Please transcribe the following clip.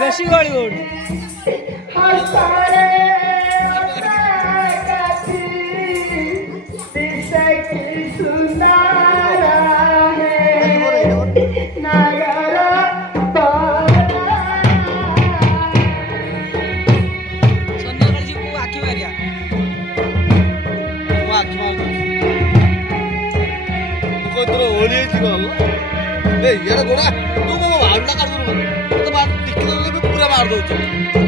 ବେଶୀ ଗଳି ଗୋଡ଼ ये गोड़ा तू को भावना कर दो तो बात टिक पूरा मार दो